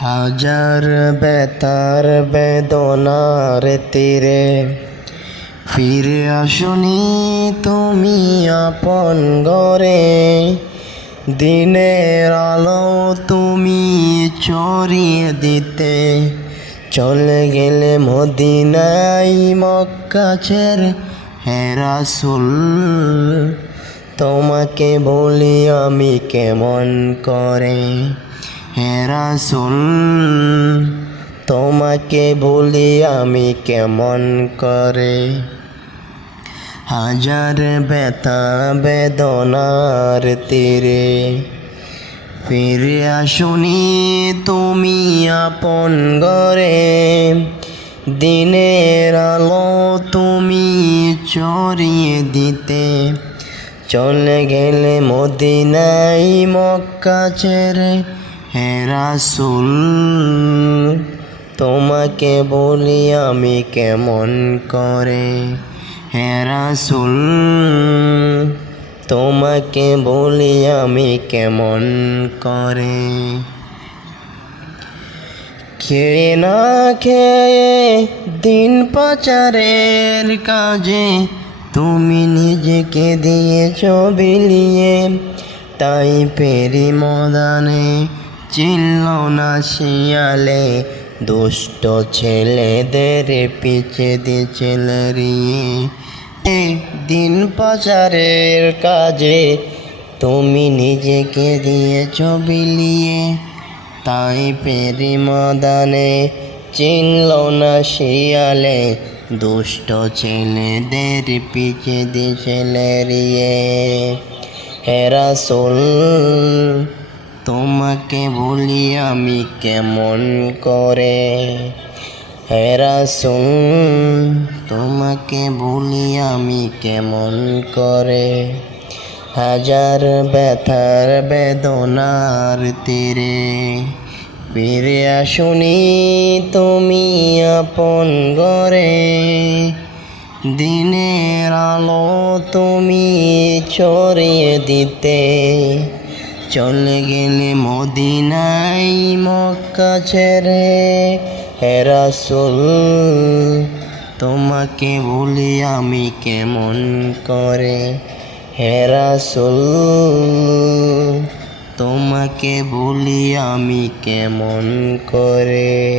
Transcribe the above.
হাজার বেতার বেদনার তীরে ফিরে আসনি তুমি আপন ঘরে। দিনের আলো তুমি ছড়িয়ে দিতে চলে গেলে মদিনায় মক্কা ছেড়ে। হে রাসূল তোমাকে বলি আমি কেমন করে। হে রাসূল তোমাকে বলি আমি কেমন করে। হাজার ব্যথা বেদনার তীরে ফিরে আসনি তুমি আপন ঘরে। দিনের আলো তুমি ছড়িয়ে দিতে চলে গেলে মদিনায় মক্কা ছেড়ে। হে রাসূল তোমাকে বলি আমি কেমন করে। হে রাসূল তোমাকে বলি আমি কেমন করে। খেয়ে না খেয়ে দিন পাচারের কাজে তুমি নিজেকে দিয়েছ বিলিয়ে। তাই পেরি ময়দানে চিনল না শিয়ালে দুষ্ট ছেলেদের পিছে দিছে লড়িয়ে। দিন পাচারের কাজে তুমি নিজেকে দিয়েছ বিলিয়ে। তাই পেরি ময়দানে চিনল না শিয়ালে দুষ্ট ছেলেদের পিছে দিছে লড়িয়ে। হে রাসূল তোমাকে বলি আমি কেমন করে। হে রাসূল তোমাকে বলি আমি কেমন করে। হাজার ব্যথার বেদনার তীরে ফিরে আসনি তুমি আপন ঘরে। দিনের আলো তুমি ছড়িয়ে দিতে চলে গেলে মদিনায় মক্কা ছেড়ে। হে রাসূল তোমাকে বলি আমি কেমন করে। হে রাসূল তোমাকে বলি আমি কেমন করে।